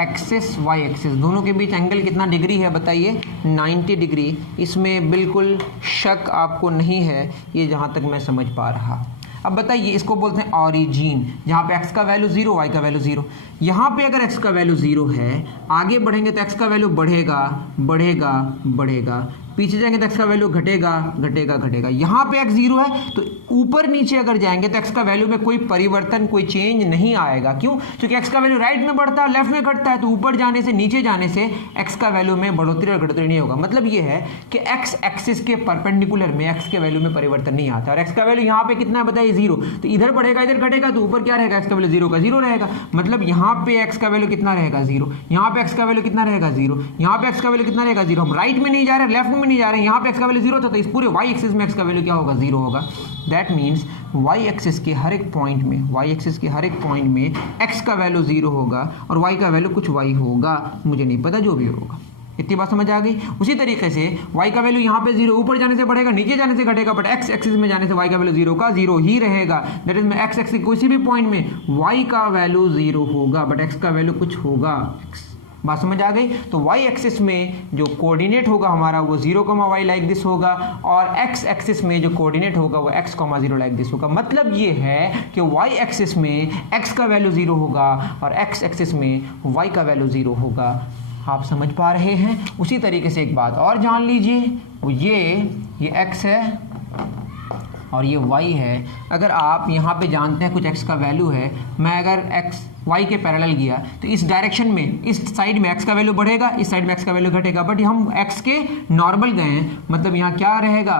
एक्सिस y एक्सिस, दोनों के बीच एंगल कितना डिग्री है बताइए, 90 डिग्री। इसमें बिल्कुल शक आपको नहीं है, ये जहाँ तक मैं समझ पा रहा। अब बताइए, इसको बोलते हैं ऑरिजिन, जहाँ पे x का वैल्यू 0, y का वैल्यू 0। यहाँ पे अगर x का वैल्यू 0 है, आगे बढ़ेंगे तो x का वैल्यू बढ़ेगा बढ़ेगा बढ़ेगा, पीछे जाएंगे तो x का वैल्यू घटेगा घटेगा घटेगा। यहाँ पे x 0 है, तो ऊपर नीचे अगर जाएंगे तो x का वैल्यू में कोई परिवर्तन, कोई चेंज नहीं आएगा। क्यों? क्योंकि x का वैल्यू राइट में बढ़ता है, लेफ्ट में घटता है, तो ऊपर जाने से नीचे जाने से x का वैल्यू में बढ़ोतरी और घटोतरी नहीं होगा। मतलब ये है कि x एक्सिस के परपेंडिकुलर में x के वैल्यू में परिवर्तन नहीं आता। और x का वैल्यू यहाँ पे कितना है बताइए, 0, तो इधर बढ़ेगा इधर घटेगा, तो ऊपर क्या रहेगा, x का वैल्यू 0 का 0 रहेगा। मतलब यहाँ पे x का वैल्यू कितना रहेगा, 0, यहाँ पे x का वैल्यू कितना रहेगा, 0, यहाँ पे x का वैल्यू कितना रहेगा, 0। हम राइट में नहीं जा रहे, लेफ्ट में में नहीं जा रहे हैं, यहाँ पे x का वैल्यू 0 था तो इस पूरे y एक्सिस में x का वैल्यू क्या होगा, 0 होगा। दैट मीन्स y एक्सिस के हर एक पॉइंट में x का वैल्यू 0 होगा और y का वैल्यू कुछ y होगा, मुझे नहीं पता, जो भी होगा। इतनी बात समझ आ गई। उसी तरीके से y का वैल्यू यहाँ पे 0 ऊपर जाने से बढ़ेगा, नीचे जाने से घटेगा, बट x एक्सिस में जाने से y का वैल्यू 0 का 0 ही रहेगा। दैट इज x एक्सिस किसी भी पॉइंट में y का वैल्यू 0 होगा बट x का वैल्यू कुछ होगा। बात समझ आ गई। तो y एक्सिस में जो कोऑर्डिनेट होगा हमारा वो 0, y लाइक दिस होगा और x एक्सिस में जो कोऑर्डिनेट होगा वो x, 0 लाइक दिस होगा। मतलब ये है कि y एक्सिस में x का वैल्यू 0 होगा और x एक्सिस में y का वैल्यू 0 होगा। आप समझ पा रहे हैं। उसी तरीके से एक बात और जान लीजिए, ये x है और ये y है। अगर आप यहाँ पे जानते हैं कुछ x का वैल्यू है, मैं अगर x y के पैरेलल गया तो इस डायरेक्शन में, इस साइड में x का वैल्यू बढ़ेगा, इस साइड में x का वैल्यू घटेगा, बट हम x के नॉर्मल गए हैं, मतलब यहाँ क्या रहेगा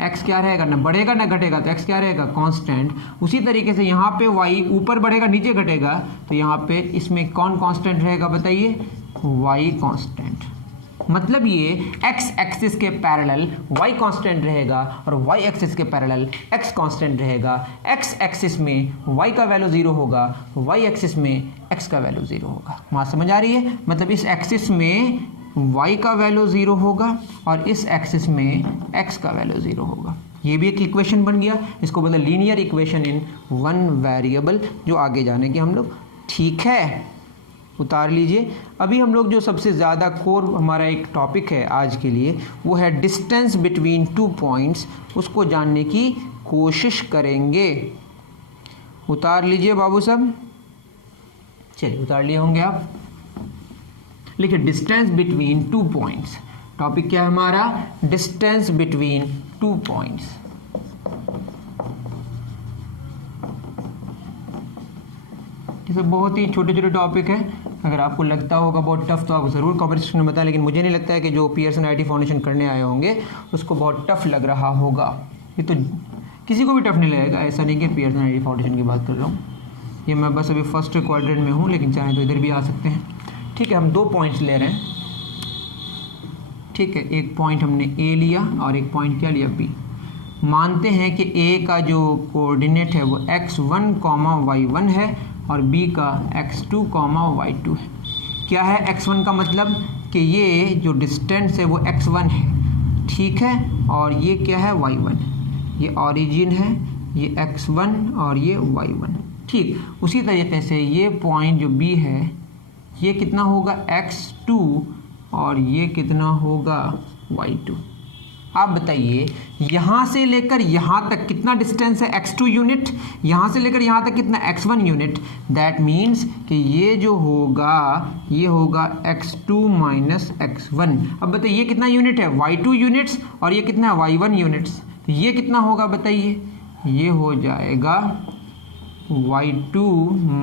x क्या रहेगा, ना बढ़ेगा ना घटेगा, तो x क्या रहेगा, कांस्टेंट। उसी तरीके से यहाँ पे y ऊपर बढ़ेगा नीचे घटेगा, तो यहाँ पे इसमें कौन कांस्टेंट रहेगा बताइए, y कांस्टेंट। मतलब ये x एक्सिस के पैरेलल y कांस्टेंट रहेगा और y एक्सिस के पैरेलल x कांस्टेंट रहेगा। x एक्सिस में y का वैल्यू 0 होगा, y एक्सिस में x का वैल्यू 0 होगा। बात समझ आ रही है। मतलब इस एक्सिस में y का वैल्यू 0 होगा और इस एक्सिस में x का वैल्यू 0 होगा। ये भी एक इक्वेशन बन गया, इसको बोलते हैं linear equation in one variable, जो आगे जाने के हम लोग, ठीक है, उतार लीजिए। अभी हम लोग जो सबसे ज़्यादा कोर हमारा एक टॉपिक है आज के लिए वो है डिस्टेंस बिटवीन 2 पॉइंट्स, उसको जानने की कोशिश करेंगे। उतार लीजिए बाबू साहब, चलिए उतार लिए होंगे आप। लिखिए डिस्टेंस बिटवीन 2 पॉइंट्स। टॉपिक क्या है हमारा, डिस्टेंस बिटवीन 2 पॉइंट्स। ये बहुत ही छोटे छोटे टॉपिक है, अगर आपको लगता होगा बहुत टफ तो आप ज़रूर कमेंट सेक्शन में बताएं, लेकिन मुझे नहीं लगता है कि जो पियर्सन आईटी फाउंडेशन करने आए होंगे उसको बहुत टफ लग रहा होगा। ये तो किसी को भी टफ नहीं लगेगा, ऐसा नहीं कि पियर्सन आईटी फाउंडेशन की बात कर रहा हूँ। ये मैं बस अभी फर्स्ट क्वाड्रेंट में हूँ, लेकिन चाहे तो इधर भी आ सकते हैं। ठीक है, हम 2 पॉइंट्स ले रहे हैं। ठीक है, एक पॉइंट हमने ए लिया और एक पॉइंट क्या लिया, बी। मानते हैं कि ए का जो कोऑर्डिनेट है वो x1, y1 है और b का x2, y2 है। क्या है x1 का मतलब कि ये जो डिस्टेंस है वो x1 है, ठीक है, और ये क्या है y1, ये ओरिजिन है, ये x1 और ये y1, ठीक। उसी तरीके से ये पॉइंट जो b है ये कितना होगा, x2 और ये कितना होगा, y2। आप बताइए यहाँ से लेकर यहाँ तक कितना डिस्टेंस है, x2 यूनिट, यहाँ से लेकर यहाँ तक कितना, x1 यूनिट। दैट मीन्स कि ये जो होगा ये होगा x2 माइनस x1। अब बताइए ये कितना यूनिट है, y2 यूनिट्स, और ये कितना है, y1 यूनिट्स। तो ये कितना होगा बताइए, ये हो जाएगा y2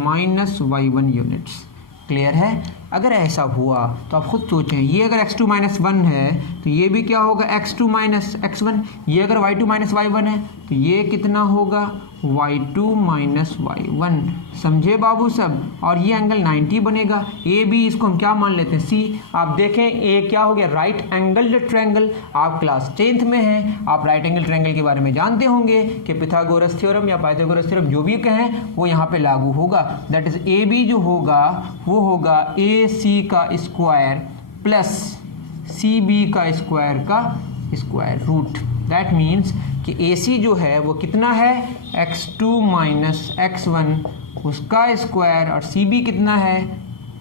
minus y1 units. Clear है। अगर ऐसा हुआ तो आप खुद सोचें, ये अगर x2 माइनस 1 है तो ये भी क्या होगा, x2 माइनस x1। ये अगर y2 माइनस y1 है तो ये कितना होगा, y2 माइनस y1। समझे बाबू सब। और ये एंगल 90 बनेगा। ए बी इसको हम क्या मान लेते हैं, सी। आप देखें ए क्या हो गया, राइट एंगल ट्रायंगल। आप क्लास 10th में हैं, आप राइट एंगल ट्रायंगल के बारे में जानते होंगे कि पिथागोरस थ्योरम या पाइथागोरस थ्योरम जो भी कहें वो यहाँ पे लागू होगा। दैट इज ए बी जो होगा वो होगा ए सी का स्क्वायर प्लस सी बी का स्क्वायर का स्क्वायर रूट। दैट मीन्स कि ए सी जो है वो कितना है, x2 माइनस x1 उसका स्क्वायर, और सी बी कितना है,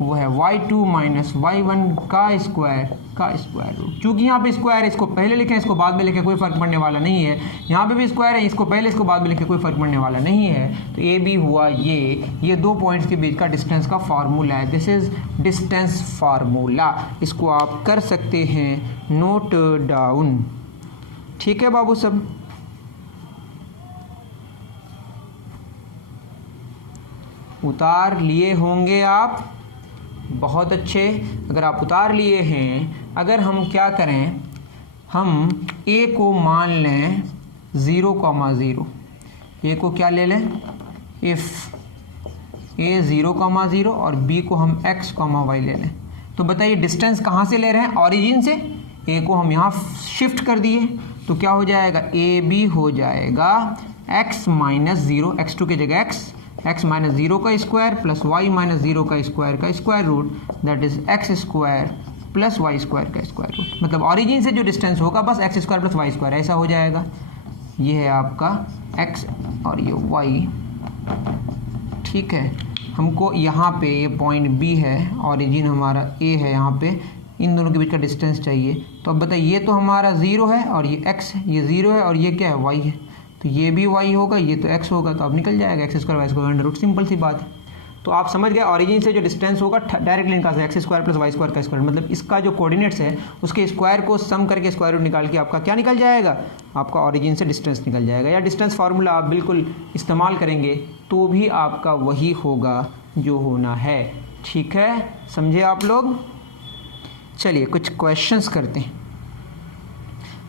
वो है y2 माइनस y1 का स्क्वायर रूट। चूँकि यहाँ पे स्क्वायर है, इसको पहले लिखें इसको बाद में लिखें कोई फ़र्क पड़ने वाला नहीं है। यहाँ पे भी स्क्वायर है, इसको पहले इसको बाद में लिखें कोई फ़र्क पड़ने वाला नहीं है। तो ए बी हुआ ये 2 पॉइंट्स के बीच का डिस्टेंस का फार्मूला है। This is distance formula. इसको आप कर सकते हैं नोट डाउन। ठीक है बाबू सब। उतार लिए होंगे आप, बहुत अच्छे। अगर आप उतार लिए हैं, अगर हम क्या करें, हम a को मान लें 0,0। a को क्या ले लें, इफ़ a 0,0 और b को हम x, y ले लें। तो बताइए डिस्टेंस कहाँ से ले रहे हैं, ओरिजिन से। ए को हम यहाँ शिफ्ट कर दिए तो क्या हो जाएगा, ए बी हो जाएगा x माइनस जीरो, x2 की जगह x माइनस जीरो का square plus y minus zero का square root, that is x square plus Y square का स्क्वायर रूट। मतलब ऑरिजिन से जो डिस्टेंस होगा बस X square plus Y square ऐसा हो जाएगा। ये है आपका x और ये y, ठीक है। हमको यहाँ पे ये पॉइंट B है, ऑरिजिन हमारा A है, यहाँ पे इन दोनों के बीच का डिस्टेंस चाहिए। तो अब बताइए, ये तो हमारा 0 है और ये x है, ये 0 है और ये क्या है, y है, तो ये भी y होगा, ये तो x होगा, तो अब निकल जाएगा X square Y square under root, simple सी बात है। तो आप समझ गए, ऑरिजिन से जो डिस्टेंस होगा डायरेक्टली निकाल सकते, x square plus Y square का स्क्वायर, मतलब इसका जो कोऑर्डिनेट्स है उसके स्क्वायर को सम करके स्क्वायर रूट निकाल के आपका क्या निकल जाएगा, आपका ऑरिजिन से डिस्टेंस निकल जाएगा। या डिस्टेंस फार्मूला आप बिल्कुल इस्तेमाल करेंगे तो भी आपका वही होगा जो होना है, ठीक है, समझे आप लोग। चलिए कुछ क्वेश्चंस करते हैं,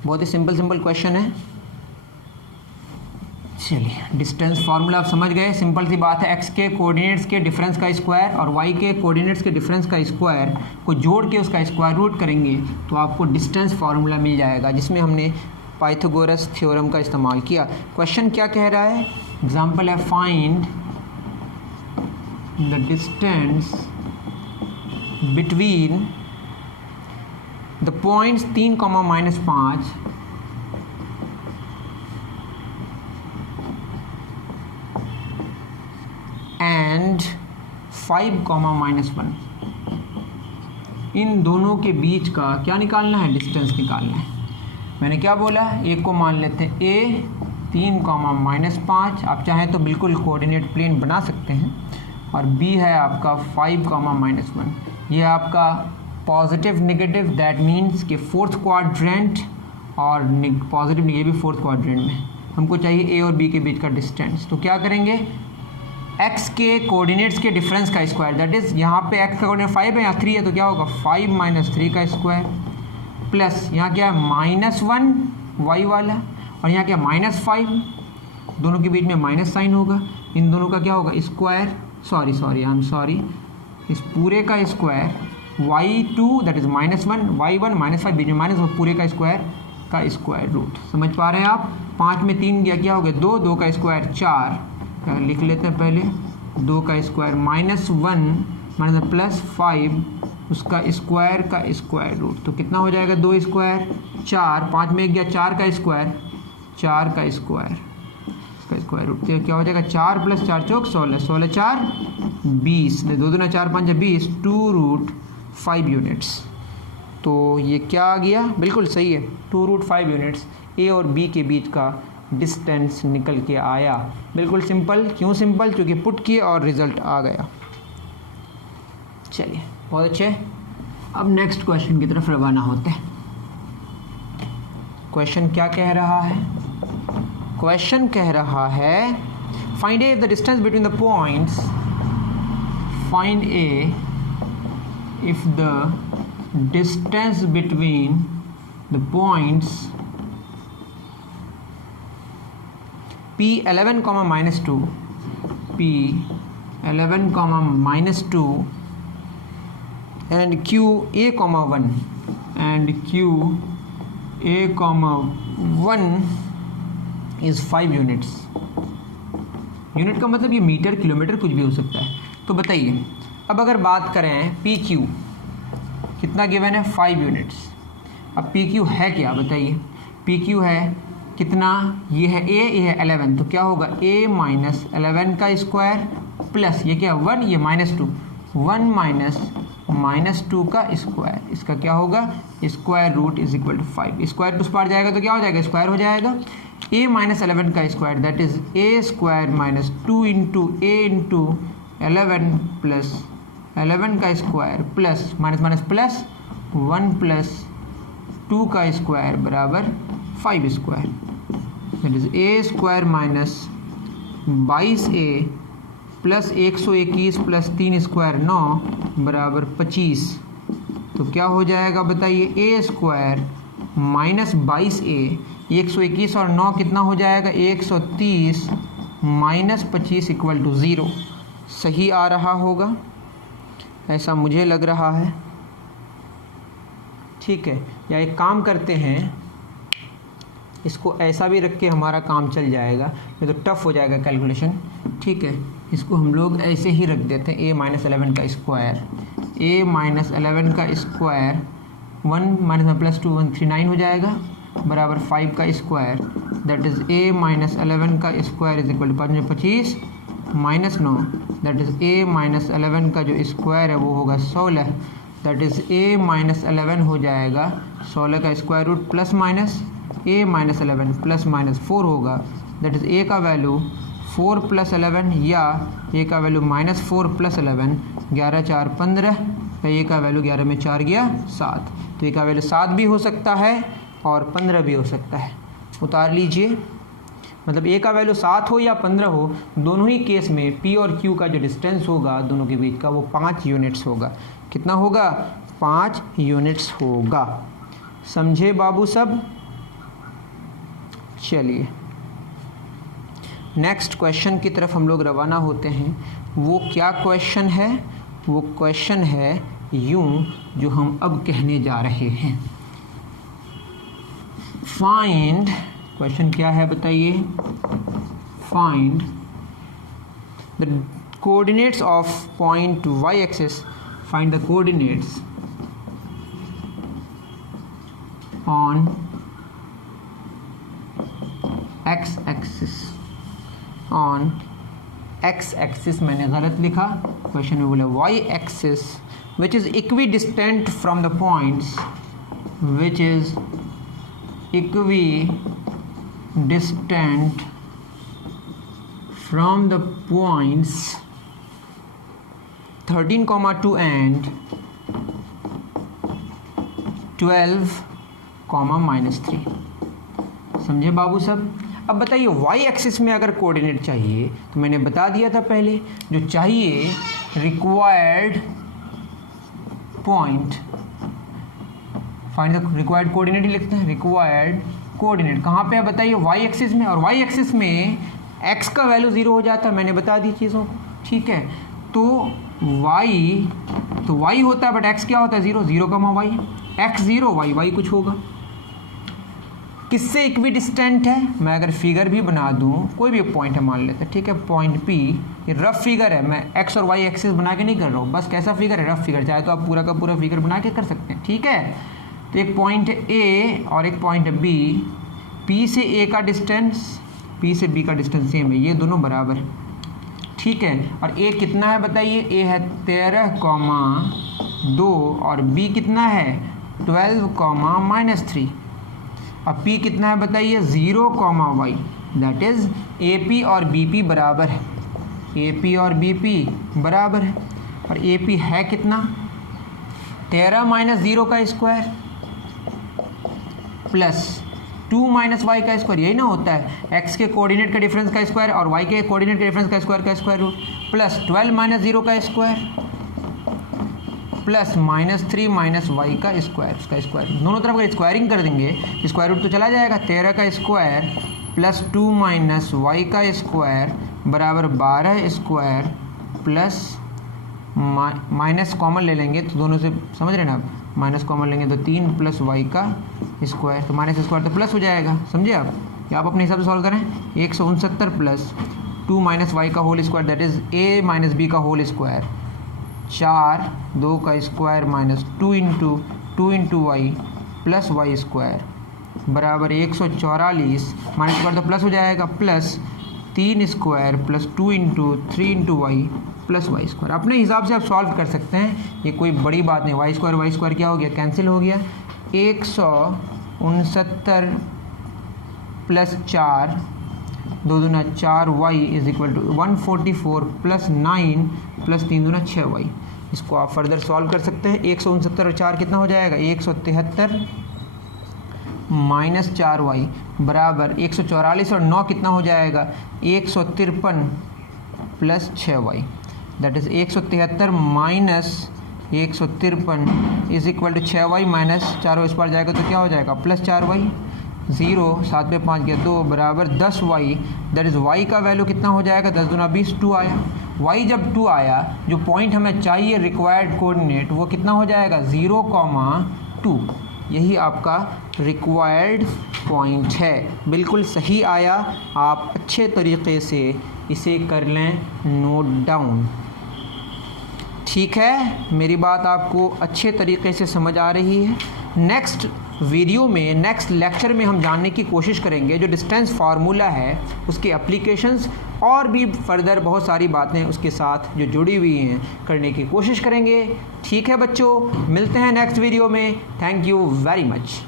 बहुत ही सिंपल क्वेश्चन है। चलिए, डिस्टेंस फार्मूला आप समझ गए, सिंपल सी बात है, x के कोऑर्डिनेट्स के डिफरेंस का स्क्वायर और y के कोऑर्डिनेट्स के डिफरेंस का स्क्वायर को जोड़ के उसका स्क्वायर रूट करेंगे तो आपको डिस्टेंस फार्मूला मिल जाएगा, जिसमें हमने पाइथागोरस थ्योरम का इस्तेमाल किया। क्वेश्चन क्या कह रहा है, एग्जाम्पल है, find the distance between the points 3,-5 and 5,-1। इन दोनों के बीच का क्या निकालना है, डिस्टेंस निकालना है। मैंने क्या बोला, एक को मान लेते हैं a 3,-5, आप चाहें तो बिल्कुल कोऑर्डिनेट प्लेन बना सकते हैं, और b है आपका 5,-1। ये आपका पॉजिटिव नेगेटिव, दैट मीन्स कि फोर्थ क्वाड्रेंट, और पॉजिटिव ये भी फोर्थ क्वाड्रेंट में। हमको चाहिए a और b के बीच का डिस्टेंस, तो क्या करेंगे, x के कोऑर्डिनेट्स के डिफरेंस का स्क्वायर, दैट इज़ यहाँ पे x का कोऑर्डिनेट 5 है, यहाँ 3 है, तो क्या होगा 5 - 3 का स्क्वायर, प्लस यहाँ क्या है -1 y वाला, और यहाँ क्या -5, दोनों के बीच में माइनस साइन होगा, इन दोनों का क्या होगा स्क्वायर, सॉरी इस पूरे का square, y2 that is -1, y1 -5, बीच में माइनस, और पूरे का स्क्वायर रूट। समझ पा रहे हैं आप। 5 में 3 गया, क्या हो गया 2, 2 का स्क्वायर 4, लिख लेते हैं पहले, 2 का स्क्वायर -1 प्लस 5 उसका स्क्वायर रूट, तो कितना हो जाएगा 2 स्क्वायर 4, 5 में गया 4 का स्क्वायर, इसका स्क्वायर रूट, तो क्या हो जाएगा 4 + 4 = 16, 16 × 4 = 20, 2 दूना 4 5 20, 2√5 यूनिट्स। तो ये क्या आ गया, बिल्कुल सही है, 2√5 यूनिट्स ए और बी के बीच का डिस्टेंस निकल के आया। बिल्कुल सिंपल, क्यों सिंपल, क्योंकि पुट किए और रिजल्ट आ गया। चलिए बहुत अच्छे, अब नेक्स्ट क्वेश्चन की तरफ रवाना होते हैं। क्वेश्चन क्या कह रहा है, क्वेश्चन कह रहा है find A the distance between the points, find A if the distance between the points P11, -2, P11, -2 and QA, 1 and QA, 1 is 5 units. Unit का मतलब ये मीटर, किलोमीटर, कुछ भी हो सकता है। तो बताइए, अब अगर बात करें PQ कितना गिवन है, 5 यूनिट्स। अब PQ है क्या, बताइए, PQ है कितना, ये है a, ये है 11, तो क्या होगा a - 11 का स्क्वायर प्लस ये क्या 1, ये -2, 1 - -2 का स्क्वायर, इसका क्या होगा स्क्वायर रूट = 5। स्क्वायर टू पार जाएगा तो क्या हो जाएगा, स्क्वायर हो जाएगा। a - 11 का square, that is a² - 2 × a × 11 plus 11 का स्क्वायर प्लस माइनस प्लस 1 + 2 का स्क्वायर बराबर 5 square, that is a² - 22a plus 121 plus 3 square 9 बराबर 25। तो क्या हो जाएगा बताइए, a² - 22a, 121 और 9 कितना हो जाएगा 130 - 25 = 0। सही आ रहा होगा, ऐसा मुझे लग रहा है, ठीक है। या एक काम करते हैं, इसको ऐसा भी रख के हमारा काम चल जाएगा, नहीं तो टफ हो जाएगा कैलकुलेशन। ठीक है, इसको हम लोग ऐसे ही रख देते हैं, a-11 का स्क्वायर, a-11 का स्क्वायर 1 - 1 + 2 1 3 9 हो जाएगा, बराबर 5 का स्क्वायर, दैट इज़ a-11 का square is equal to 5 × 25 -9, that is a-11 का जो स्क्वायर है वो होगा 16, दैट इज़ a-11 हो जाएगा 16 का square root plus minus a-11 ± 4 होगा, दैट इज़ a का वैल्यू 4 + 11 या a का वैल्यू -4 + 11, 11 × 4 = 15, तो a का वैल्यू 11 में 4 गया 7, तो a का वैल्यू 7 भी हो सकता है और 15 भी हो सकता है। उतार लीजिए, मतलब a का वैल्यू 7 हो या 15 हो, दोनों ही केस में p और q का जो डिस्टेंस होगा दोनों के बीच का वो 5 यूनिट्स होगा। कितना होगा? 5 यूनिट्स होगा। समझे बाबू सब? चलिए नेक्स्ट क्वेश्चन की तरफ हम लोग रवाना होते हैं। वो क्या क्वेश्चन है? वो क्वेश्चन है यूं जो हम अब कहने जा रहे हैं। फाइंड, क्वेश्चन क्या है बताइए? Find the coordinates of point y axis, find the coordinates on x axis, on x axis मैंने गलत लिखा, क्वेश्चन में बोला y axis which is equidistant from the points, which is equidistant from the points 13,2 and 12, -3। समझे बाबू सब? अब बताइए y axis में अगर कोऑर्डिनेट चाहिए तो मैंने बता दिया था पहले, जो चाहिए required point, find the required coordinate ही लिखते हैं। रिक्वायर्ड कोऑर्डिनेट कहाँ पे है बताइए? y एक्सिस में, और y एक्सिस में x का वैल्यू 0 हो जाता है, मैंने बता दी चीज़ों को। ठीक है, तो y होता है, बट x क्या होता है? 0, 0, y, x 0, y कुछ होगा। किससे इक्विडिस्टेंट है? मैं अगर फिगर भी बना दूं, कोई भी पॉइंट है मान लेते हैं, ठीक है, पॉइंट P, ये रफ फिगर है, मैं x और y एक्सिस बना के नहीं कर रहा हूँ, बस कैसा फिगर है? Rough figure. चाहे तो आप पूरा का पूरा फिगर बना के कर सकते हैं। ठीक है, तो एक पॉइंट A और एक पॉइंट B, P से A का डिस्टेंस, P से B का डिस्टेंस सेम है, ये दोनों बराबर। ठीक है, और A कितना है बताइए? A है 13,2 और B कितना है? 12, -3। अब P कितना है बताइए? 0, y, दैट इज AP और BP बराबर है, AP और BP बराबर है, और AP है कितना? 13 - 0 का स्क्वायर प्लस 2 - y का स्क्वायर, यही ना होता है, x के कोऑर्डिनेट का डिफरेंस का स्क्वायर और y के कोऑर्डिनेट के डिफरेंस का स्क्वायर रूट, प्लस 12 - 0 का स्क्वायर प्लस -3 - y का स्क्वायर, उसका स्क्वायर। दोनों तरफ अगर स्क्वायरिंग कर देंगे स्क्वायर रूट तो चला जाएगा, 13 का स्क्वायर प्लस 2 - y का स्क्वायर बराबर 12 स्क्वायर प्लस माइनस कॉमन ले लेंगे तो दोनों से, समझ रहे हैं ना आप, माइनस कॉमन लेंगे तो 3 + y का स्क्वायर, तो माइनस स्क्वायर तो प्लस हो जाएगा। समझे आप? या आप अपने हिसाब से सॉल्व करें। 169 प्लस 2 - y का whole square, that is a - b का होल स्क्वायर, 4, 2 का square minus 2 × y plus y square बराबर 144, माइनस स्क्वायर तो प्लस हो जाएगा, plus 3 square plus 2 × 3 × y plus y square. अपने हिसाब से आप सॉल्व कर सकते हैं, ये कोई बड़ी बात नहीं। y स्क्वायर क्या हो गया? कैंसिल हो गया। 169 प्लस 4, 2 दूना 4y is equal to 144 plus 9 plus 3 दूना 6y। इसको आप फर्दर सॉल्व कर सकते हैं। 169 और 4 कितना हो जाएगा? 173 माइनस 4y बराबर 144, और 9 कितना हो जाएगा? 153 plus 6y, that is 173 minus 153 is equal to 6y minus 4y, इस पर जाएगा तो क्या हो जाएगा? प्लस 4y, 0, 7 पे 5 गया 2 बराबर 10y, दैट इज़ y का वैल्यू कितना हो जाएगा? 10 दूना 20, 2 आया। y जब 2 आया, जो पॉइंट हमें चाहिए रिक्वायर्ड कोऑर्डिनेट वो कितना हो जाएगा? 0, 2। यही आपका रिक्वायर्ड पॉइंट है। बिल्कुल सही आया, आप अच्छे तरीके से इसे कर लें नोट डाउन। ठीक है, मेरी बात आपको अच्छे तरीके से समझ आ रही है। नेक्स्ट वीडियो में, नेक्स्ट लेक्चर में हम जानने की कोशिश करेंगे जो डिस्टेंस फार्मूला है उसके एप्लीकेशंस और भी फर्दर बहुत सारी बातें उसके साथ जो जुड़ी हुई हैं करने की कोशिश करेंगे। ठीक है बच्चों, मिलते हैं नेक्स्ट वीडियो में। Thank you very much.